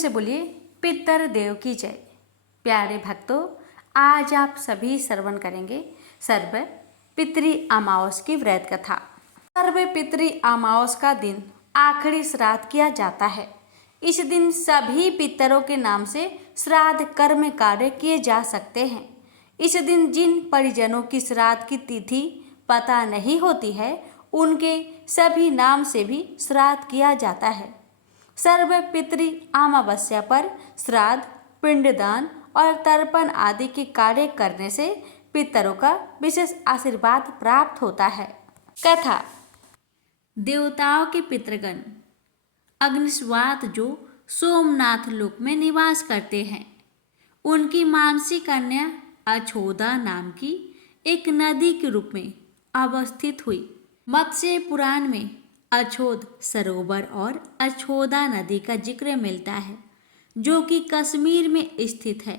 से बोलिए पितर देव की जय। प्यारे भक्तों, आज आप सभी श्रवण करेंगे सर्व पितृ अमावस की व्रत कथा। सर्व पितृ अमावस का दिन आखिरी श्राद्ध किया जाता है। इस दिन सभी पितरों के नाम से श्राद्ध कर्म कार्य किए जा सकते हैं। इस दिन जिन परिजनों की श्राद्ध की तिथि पता नहीं होती है, उनके सभी नाम से भी श्राद्ध किया जाता है। सर्व पितृ अमावस्या पर श्राद्ध, पिंडदान और तर्पण आदि के कार्य करने से पितरों का विशेष आशीर्वाद प्राप्त होता है। कथा। देवताओं के पितृगण अग्निस्वात जो सोमनाथ लोक में निवास करते हैं, उनकी मानसी कन्या अछोदा नाम की एक नदी के रूप में अवस्थित हुई। मत्स्य पुराण में अछोद सरोवर और अछोदा नदी का जिक्र मिलता है, जो कि कश्मीर में स्थित है।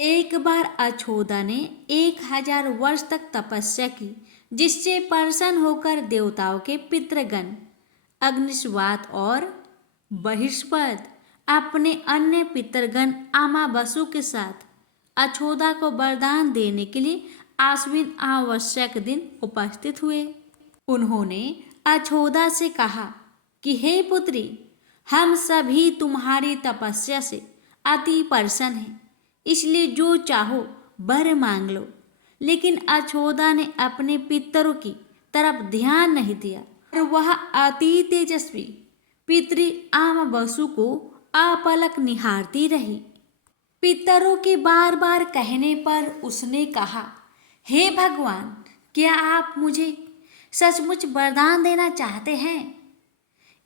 एक बार अछोदा ने 1000 वर्ष तक तपस्या की, जिससे प्रसन्न होकर देवताओं के पितृगण अग्निस्वात और बृहस्पति अपने अन्य पितृगण अमावसु के साथ अछोदा को वरदान देने के लिए आश्विन अमावस्या के दिन उपस्थित हुए। उन्होंने अछोदा से कहा कि हे पुत्री, हम सभी तुम्हारी तपस्या से अति प्रसन्न हैं, इसलिए जो चाहो वर मांग लो। लेकिन अछोदा ने अपने पितरों की तरफ ध्यान नहीं दिया और वह अति तेजस्वी पितृ अमावसु को अपलक निहारती रही। पितरों के बार बार कहने पर उसने कहा, हे भगवान, क्या आप मुझे सचमुच वरदान देना चाहते हैं?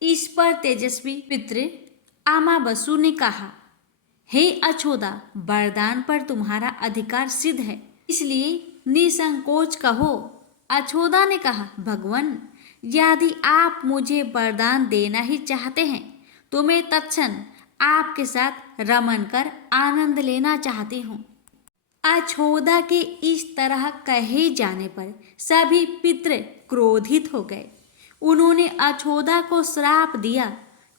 इस पर तेजस्वी पितृ अमावसु ने कहा, हे अछोदा, वरदान पर तुम्हारा अधिकार सिद्ध है, इसलिए निसंकोच कहो। अछोदा ने कहा, भगवान, यदि आप मुझे वरदान देना ही चाहते हैं तो मैं तत्क्षण आपके साथ रमन कर आनंद लेना चाहती हूँ। अछोदा के इस तरह कहे जाने पर सभी पितृ क्रोधित हो गए। उन्होंने अछोदा को श्राप दिया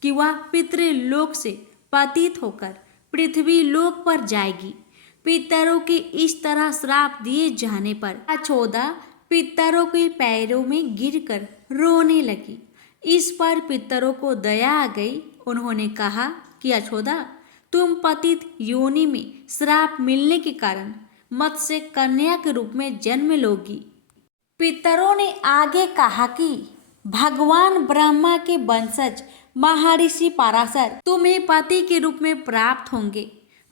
कि वह पितृलोक से पतित होकर पृथ्वी लोक पर जाएगी। पितरों के इस तरह श्राप दिए जाने पर अछोदा पितरों के पैरों में गिरकर रोने लगी। इस पर पितरों को दया आ गई। उन्होंने कहा कि अछोदा, तुम पतित योनि में श्राप मिलने के कारण मत्स्य कन्या के रूप में जन्म लोगी। पितरों ने आगे कहा कि भगवान ब्रह्मा के वंशज महर्षि पराशर तुम्हें पति के रूप में प्राप्त होंगे।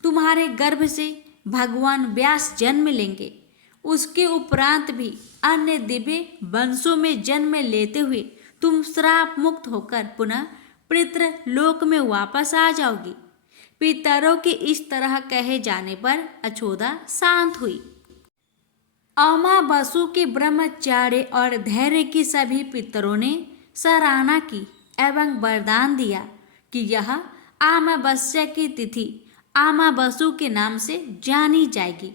तुम्हारे गर्भ से भगवान व्यास जन्म लेंगे। उसके उपरांत भी अन्य दिव्य वंशों में जन्म लेते हुए तुम श्राप मुक्त होकर पुनः पितृलोक में वापस आ जाओगी। पितरों के इस तरह कहे जाने पर अछोदा शांत हुई। अमावसु के ब्रह्मचार्य और धैर्य की सभी पितरों ने सराहना की एवं वरदान दिया कि यह अमावस्या की तिथि अमावसु के नाम से जानी जाएगी।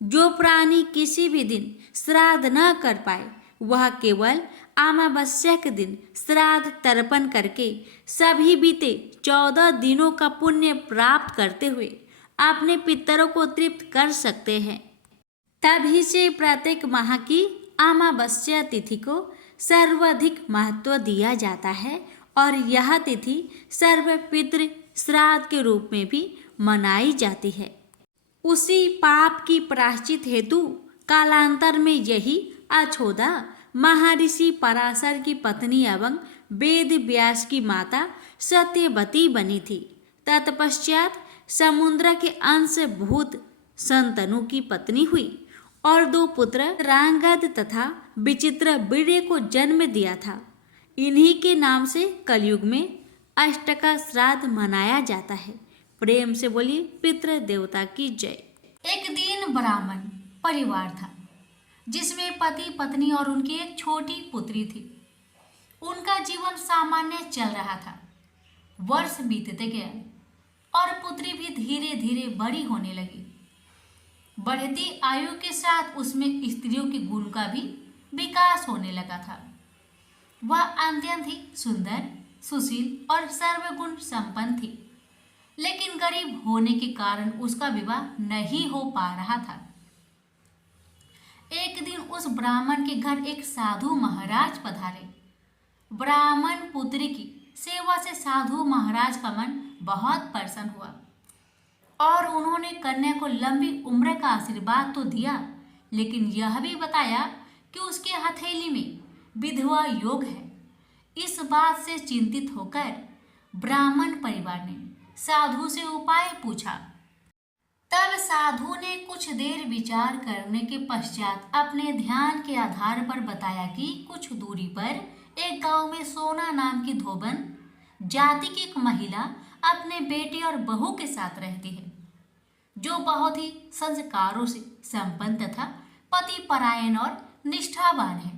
जो प्राणी किसी भी दिन श्राद्ध न कर पाए, वह केवल अमावस्या के दिन श्राद्ध तर्पण करके सभी बीते 14 दिनों का पुण्य प्राप्त करते हुए अपने पितरों को तृप्त कर सकते हैं। तभी से प्रत्येक माह की अमावस्या तिथि को सर्वाधिक महत्व दिया जाता है और यह तिथि सर्व पितृ श्राद्ध के रूप में भी मनाई जाती है। उसी पाप की प्रायश्चित हेतु कालांतर में यही अछोदा महर्षि पराशर की पत्नी एवं वेद व्यास की माता सत्यवती बनी थी। तत्पश्चात समुद्र के अंशभूत संतनु की पत्नी हुई और 2 पुत्र रांगद तथा विचित्र वीर्य को जन्म दिया था। इन्हीं के नाम से कलयुग में अष्टका श्राद्ध मनाया जाता है। प्रेम से बोलिए पितृ देवता की जय। एक दीन ब्राह्मण परिवार था, जिसमें पति पत्नी और उनकी एक छोटी पुत्री थी। उनका जीवन सामान्य चल रहा था। वर्ष बीतते गए और पुत्री भी धीरे धीरे बड़ी होने लगी। बढ़ती आयु के साथ उसमें स्त्रियों के गुण का भी विकास होने लगा था। वह अत्यंत ही सुंदर, सुशील और सर्वगुण संपन्न थी। लेकिन गरीब होने के कारण उसका विवाह नहीं हो पा रहा था। एक दिन उस ब्राह्मण के घर एक साधु महाराज पधारे। ब्राह्मण पुत्री की सेवा से साधु महाराज का मन बहुत प्रसन्न हुआ और उन्होंने कन्या को लंबी उम्र का आशीर्वाद तो दिया, लेकिन यह भी बताया कि उसके हथेली में विधवा योग है। इस बात से चिंतित होकर ब्राह्मण परिवार ने साधु से उपाय पूछा। तब साधु ने कुछ देर विचार करने के पश्चात अपने ध्यान के आधार पर बताया कि कुछ दूरी पर एक गांव में सोना नाम की धोबन जाति की एक महिला अपने बेटे और बहू के साथ रहती है, जो बहुत ही संस्कारों से संपन्न तथा पति परायण और निष्ठावान है।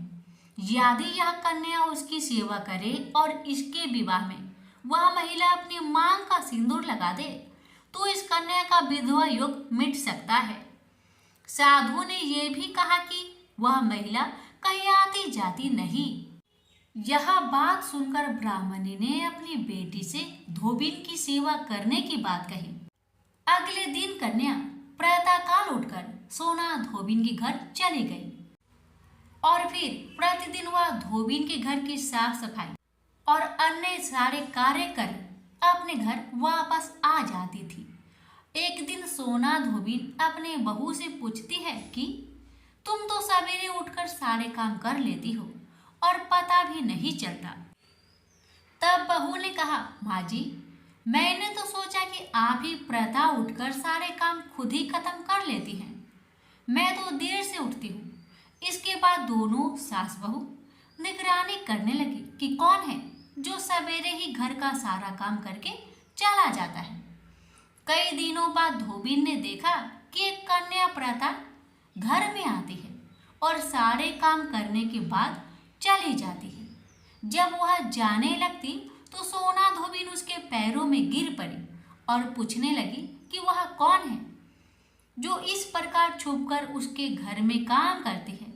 यदि यह कन्या उसकी सेवा करे और इसके विवाह में वह महिला अपनी मांग का सिंदूर लगा दे तो इस कन्या का विधवा योग मिट सकता है। साधु ने यह भी कहा कि वह महिला कहीं आती जाती नहीं। यह बात सुनकर ब्राह्मणी ने अपनी बेटी से धोबिन की सेवा करने की बात कही। अगले दिन कन्या प्रातःकाल उठकर सोना धोबिन के घर चली गई और फिर प्रतिदिन वह धोबिन के घर की साफ सफाई और अन्य सारे कार्य कर अपने घर वापस आ जाती थी। एक दिन सोना धोबिन अपने बहू से पूछती है कि तुम तो सवेरे उठकर सारे काम कर लेती हो और पता भी नहीं चलता। तब बहू ने कहा, माँ जी, मैंने तो सोचा कि आप ही प्रातः उठकर सारे काम खुद ही खत्म कर लेती हैं। मैं तो देर से उठती हूँ। इसके बाद दोनों सास बहू निगरानी करने लगी कि कौन है जो सवेरे ही घर का सारा काम करके चला जाता है। कई दिनों बाद धोबिन ने देखा कि एक कन्या प्रातः घर में आती है और सारे काम करने के बाद चली जाती है। जब वह जाने लगती तो सोना धोबिन उसके पैरों में गिर पड़ी और पूछने लगी कि वह कौन है जो इस प्रकार छुपकर उसके घर में काम करती है।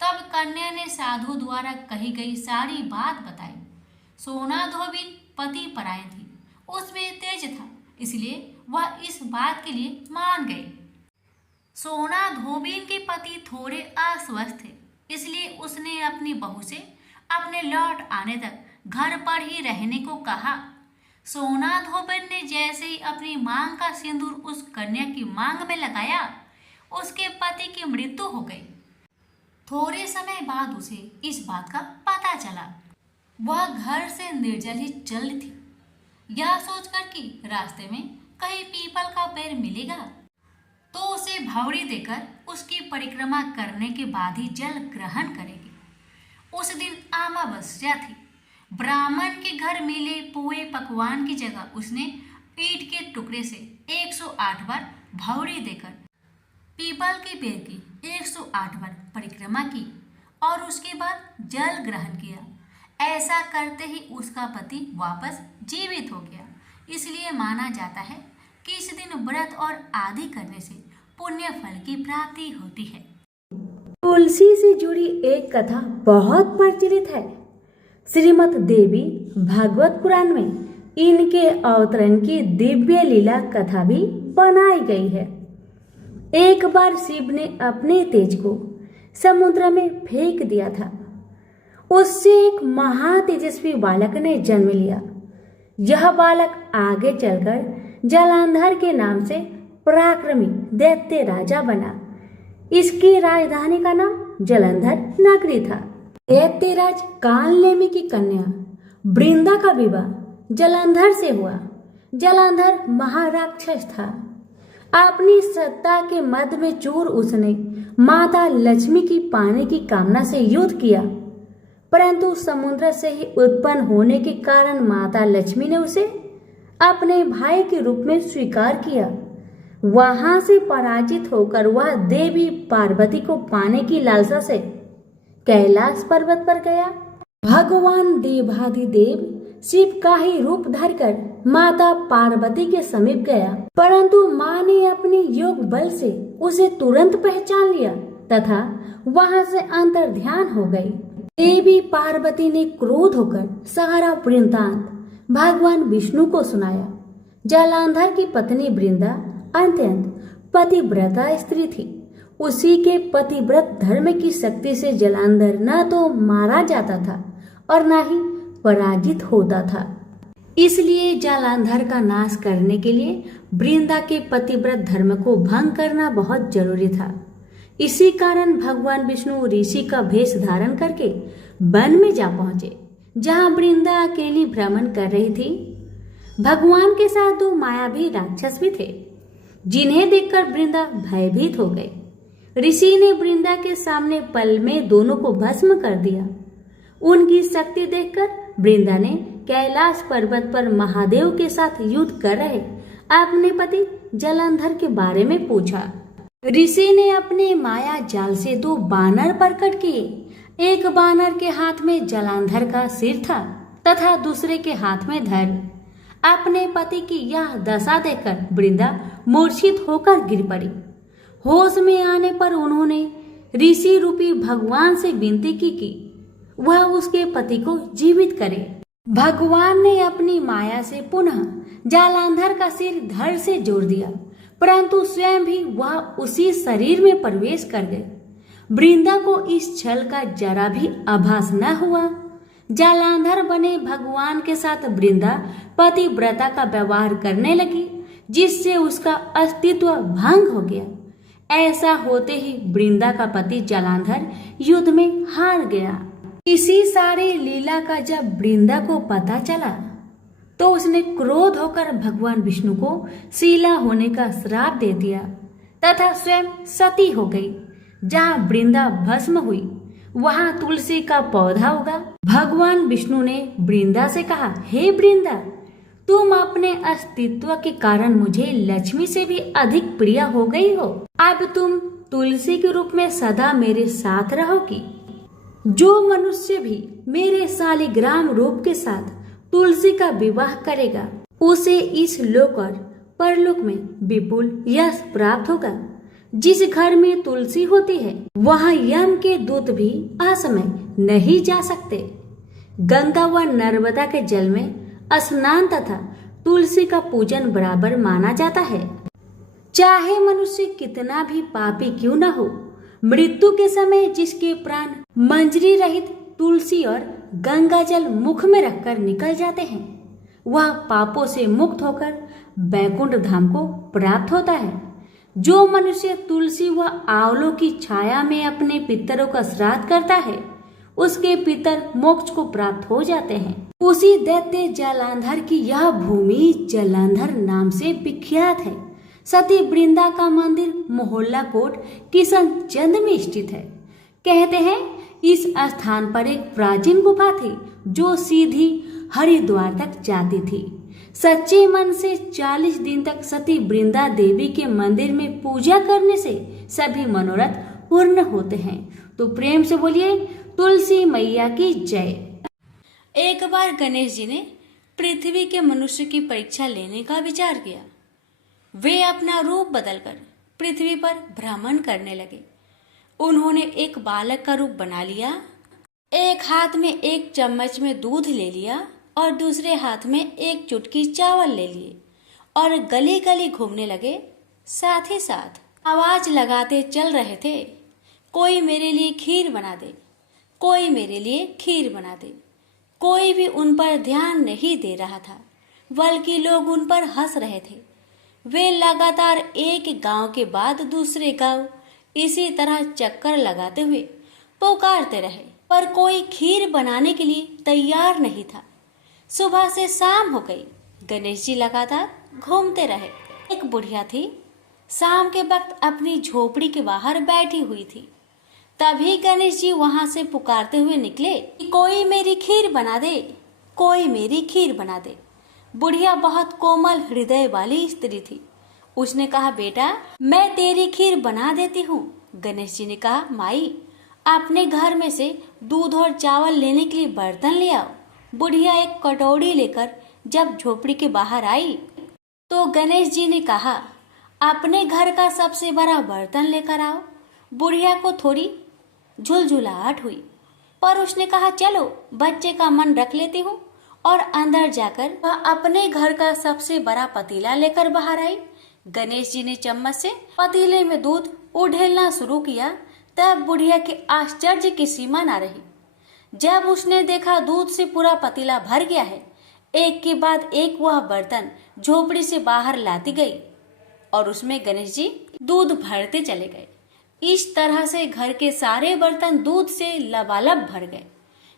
तब कन्या ने साधु द्वारा कही गई सारी बात बताई। सोना धोबिन पति परायण थी, उसमें तेज था, इसलिए वह इस बात के लिए मान गई। सोना धोबिन के पति थोड़े अस्वस्थ थे, इसलिए उसने अपनी बहू से अपने लौट आने तक घर पर ही रहने को कहा। सोना धोबिन ने जैसे ही अपनी मांग का सिंदूर उस कन्या की मांग में लगाया, उसके पति की मृत्यु हो गई। थोड़े समय बाद उसे इस बात का पता चला। वह घर से निर्जल ही चल थी, यह सोचकर कि रास्ते में कहीं पीपल का पेड़ मिलेगा तो उसे भौरी देकर उसकी परिक्रमा करने के बाद ही जल ग्रहण करेगी। उस दिन अमावस्या थी। ब्राह्मण के घर मिले पुए पकवान की जगह उसने ईंट के टुकड़े से 108 बार भौरी देकर पीपल के पेड़ की 108 बार परिक्रमा की और उसके बाद जल ग्रहण किया। ऐसा करते ही उसका पति वापस जीवित हो गया। इसलिए माना जाता है कि इस दिन व्रत और आदि करने से पुण्य फल की प्राप्ति होती है। तुलसी से जुड़ी एक कथा बहुत प्रचलित है। श्रीमद् देवी भागवत पुराण में इनके अवतरण की दिव्य लीला कथा भी बनाई गई है। एक बार शिव ने अपने तेज को समुद्र में फेंक दिया था। उससे एक महातेजस्वी बालक ने जन्म लिया। यह बालक आगे चलकर जलंधर के नाम से पराक्रमी दैत्य राजा बना। इसकी राजधानी का नाम जलंधर नगरी था। दैत्यराज कालनेमी की कन्या वृंदा का विवाह जलंधर से हुआ। जलंधर महाराक्षस था। अपनी सत्ता के मद में चूर उसने माता लक्ष्मी की पाने की कामना से युद्ध किया, परंतु समुद्र से ही उत्पन्न होने के कारण माता लक्ष्मी ने उसे अपने भाई के रूप में स्वीकार किया। वहां से पराजित होकर वह देवी पार्वती को पाने की लालसा से कैलाश पर्वत पर गया। भगवान देवाधिदेव शिव का ही रूप धरकर माता पार्वती के समीप गया, परंतु मां ने अपने योग बल से उसे तुरंत पहचान लिया तथा वहां से अंतर ध्यान हो गई। देवी पार्वती ने क्रोध होकर सारा वृत्तांत भगवान विष्णु को सुनाया। जालंधर की पत्नी वृंदा अत्यंत पतिव्रता स्त्री थी। उसी के पतिव्रत धर्म की शक्ति से जालंधर न तो मारा जाता था और न ही पराजित होता था। इसलिए जालंधर का नाश करने के लिए वृंदा के पतिव्रत धर्म को भंग करना बहुत जरूरी था। इसी कारण भगवान विष्णु ऋषि का वेश धारण करके वन में जा पहुंचे, जहां वृंदा अकेली भ्रमण कर रही थी। भगवान के साथ 2 मायावी राक्षस भी थे, जिन्हें देखकर वृंदा भयभीत हो गई। ऋषि ने वृंदा के सामने पल में दोनों को भस्म कर दिया। उनकी शक्ति देखकर वृंदा ने कैलाश पर्वत पर महादेव के साथ युद्ध कर रहे अपने पति जालंधर के बारे में पूछा। ऋषि ने अपने माया जाल से 2 बानर प्रकट किए। एक बानर के हाथ में जालंधर का सिर था तथा दूसरे के हाथ में धड़। अपने पति की यह दशा देखकर वृंदा मूर्छित होकर गिर पड़ी। होश में आने पर उन्होंने ऋषि रूपी भगवान से विनती की कि वह उसके पति को जीवित करे। भगवान ने अपनी माया से पुनः जालंधर का सिर धड़ से जोड़ दिया, परंतु स्वयं भी वह उसी शरीर में प्रवेश कर गए। वृंदा को इस छल का जरा भी आभास न हुआ। जालंधर बने भगवान के साथ वृंदा पतिव्रता का व्यवहार करने लगी, जिससे उसका अस्तित्व भंग हो गया। ऐसा होते ही वृंदा का पति जालंधर युद्ध में हार गया। इसी सारी लीला का जब वृंदा को पता चला तो उसने क्रोध होकर भगवान विष्णु को शीला होने का श्राप दे दिया तथा स्वयं सती हो गई। जहाँ वृंदा भस्म हुई वहां तुलसी का पौधा उगा। भगवान विष्णु ने वृंदा से कहा, हे वृंदा, तुम अपने अस्तित्व के कारण मुझे लक्ष्मी से भी अधिक प्रिय हो गई हो। अब तुम तुलसी के रूप में सदा मेरे साथ रहोगी। जो मनुष्य भी मेरे शालिग्राम रूप के साथ तुलसी का विवाह करेगा उसे इस लोक और परलोक में विपुल यश प्राप्त होगा। जिस घर में तुलसी होती है वहां यम के दूत भी असमय नहीं जा सकते। गंगा व नर्मदा के जल में स्नान तथा तुलसी का पूजन बराबर माना जाता है। चाहे मनुष्य कितना भी पापी क्यों न हो, मृत्यु के समय जिसके प्राण मंजरी रहित तुलसी और गंगा जल मुख में रखकर निकल जाते हैं, वह पापों से मुक्त होकर बैकुंठ धाम को प्राप्त होता है। जो मनुष्य तुलसी व आंवलों की छाया में अपने पितरों का श्राद्ध करता है, उसके पितर मोक्ष को प्राप्त हो जाते हैं। उसी दैत्य जालंधर की यह भूमि जालंधर नाम से विख्यात है। सती वृंदा का मंदिर मोहल्ला कोट किशनचंद में स्थित है। कहते हैं इस स्थान पर एक प्राचीन गुफा थी जो सीधी हरिद्वार तक जाती थी। सच्चे मन से 40 दिन तक सती वृंदा देवी के मंदिर में पूजा करने से सभी मनोरथ पूर्ण होते हैं। तो प्रेम से बोलिए तुलसी मैया की जय। एक बार गणेश जी ने पृथ्वी के मनुष्य की परीक्षा लेने का विचार किया। वे अपना रूप बदलकर पृथ्वी पर भ्रमण करने लगे। उन्होंने एक बालक का रूप बना लिया। एक हाथ में एक चम्मच में दूध ले लिया और दूसरे हाथ में एक चुटकी चावल ले लिए और गली गली घूमने लगे। साथ ही साथ आवाज लगाते चल रहे थे, कोई मेरे लिए खीर बना दे, कोई मेरे लिए खीर बना दे। कोई भी उन पर ध्यान नहीं दे रहा था, बल्कि लोग उन पर हंस रहे थे। वे लगातार एक गांव के बाद दूसरे गांव इसी तरह चक्कर लगाते हुए पुकारते रहे, पर कोई खीर बनाने के लिए तैयार नहीं था। सुबह से शाम हो गई, गणेश जी लगातार घूमते रहे। एक बुढ़िया थी, शाम के वक्त अपनी झोपड़ी के बाहर बैठी हुई थी। तभी गणेश जी वहां से पुकारते हुए निकले कि कोई मेरी खीर बना दे, कोई मेरी खीर बना दे। बुढ़िया बहुत कोमल हृदय वाली स्त्री थी। उसने कहा, बेटा मैं तेरी खीर बना देती हूँ। गणेश जी ने कहा, माई अपने घर में से दूध और चावल लेने के लिए बर्तन ले आओ। बुढ़िया एक कटोरी लेकर जब झोपड़ी के बाहर आई तो गणेश जी ने कहा, अपने घर का सबसे बड़ा बर्तन लेकर आओ। बुढ़िया को थोड़ी झुलझुलाहट हुई, पर उसने कहा, चलो बच्चे का मन रख लेती हूँ और अंदर जाकर वह अपने घर का सबसे बड़ा पतीला लेकर बाहर आई। गणेश जी ने चम्मच से पतीले में दूध उड़ेलना शुरू किया। तब बुढ़िया के आश्चर्य की सीमा न रही। जब उसने देखा दूध से पूरा पतीला भर गया है, एक के बाद एक वह बर्तन झोपड़ी से बाहर लाती गई और उसमें गणेश जी दूध भरते चले गए। इस तरह से घर के सारे बर्तन दूध से लबालब भर गए।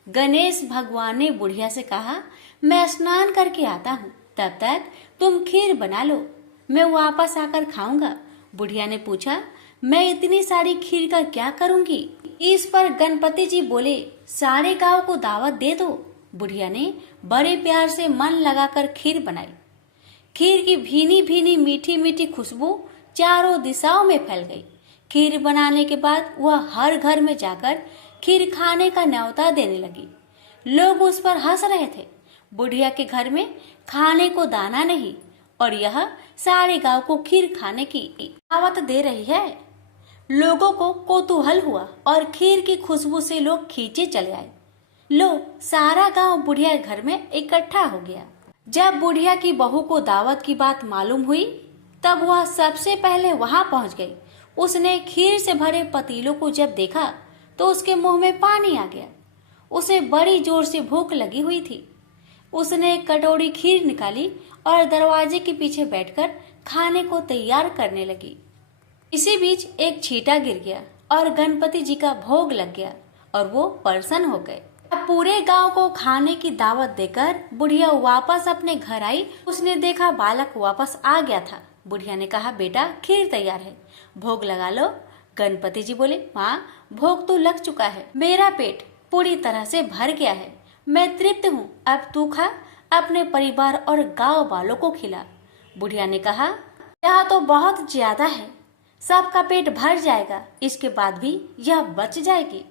गणेश भगवान ने बुढ़िया से कहा, मैं स्नान करके आता हूँ, तब तक तुम खीर बना लो, मैं वापस आकर खाऊंगा। बुढ़िया ने पूछा, मैं इतनी सारी खीर का क्या करूंगी? इस पर गणपति जी बोले, सारे गांव को दावत दे दो। बुढ़िया ने बड़े प्यार से मन लगाकर खीर बनाई। खीर की भीनी भीनी मीठी मीठी खुशबू चारों दिशाओं में फैल गई। खीर बनाने के बाद वह हर घर में जाकर खीर खाने का न्योता देने लगी। लोग उस पर हंस रहे थे। बुढ़िया के घर में खाने को दाना नहीं और यह सारे गांव को खीर खाने की दावत दे रही है। लोगों को कौतूहल हुआ और खीर की खुशबू से लोग खींचे चले आए। लो, सारा गांव बुढ़िया के घर में इकट्ठा हो गया। जब बुढ़िया की बहू को दावत की बात मालूम हुई, तब वह सबसे पहले वहां पहुंच गई। उसने खीर से भरे पतीलों को जब देखा तो उसके मुंह में पानी आ गया। उसे बड़ी जोर से भूख लगी हुई थी। उसने एक कटोरी खीर निकाली और दरवाजे के पीछे बैठकर खाने को तैयार करने लगी। इसी बीच एक छींटा गिर गया और गणपति जी का भोग लग गया और वो प्रसन्न हो गए। अब पूरे गांव को खाने की दावत देकर बुढ़िया वापस अपने घर आई। उसने देखा बालक वापस आ गया था। बुढ़िया ने कहा, बेटा खीर तैयार है, भोग लगा लो। गणपति जी बोले, माँ भोग तो लग चुका है, मेरा पेट पूरी तरह से भर गया है, मैं तृप्त हूँ, अब तू खा, अपने परिवार और गांव वालों को खिला। बुढ़िया ने कहा, यह तो बहुत ज्यादा है, सबका पेट भर जाएगा, इसके बाद भी यह बच जाएगी।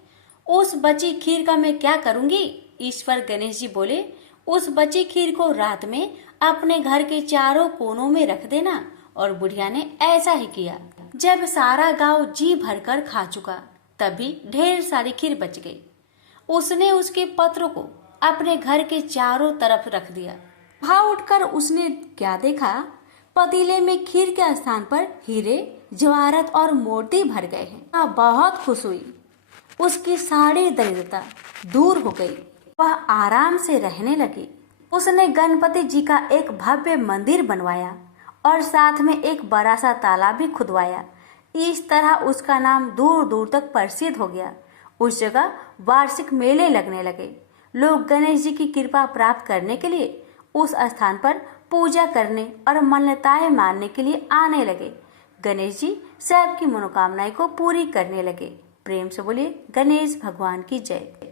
उस बची खीर का मैं क्या करूंगी? इस पर गणेश जी बोले, उस बची खीर को रात में अपने घर के चारों कोनों में रख देना। और बुढ़िया ने ऐसा ही किया। जब सारा गांव जी भरकर खा चुका, तभी ढेर सारी खीर बच गई। उसने उसके पत्र को अपने घर के चारों तरफ रख दिया। वहां उठकर उसने क्या देखा? पतीले में खीर के स्थान पर हीरे, जवाहरात और मोती भर गए हैं। बहुत खुश हुई। उसकी सारी दरिद्रता दूर हो गई। वह आराम से रहने लगी। उसने गणपति जी का एक भव्य मंदिर बनवाया और साथ में एक बड़ा सा तालाब भी खुदवाया। इस तरह उसका नाम दूर दूर तक प्रसिद्ध हो गया। उस जगह वार्षिक मेले लगने लगे। लोग गणेश जी की कृपा प्राप्त करने के लिए उस स्थान पर पूजा करने और मान्यताएं मानने के लिए आने लगे। गणेश जी सबकी मनोकामनाएं को पूरी करने लगे। प्रेम से बोलिए गणेश भगवान की जय।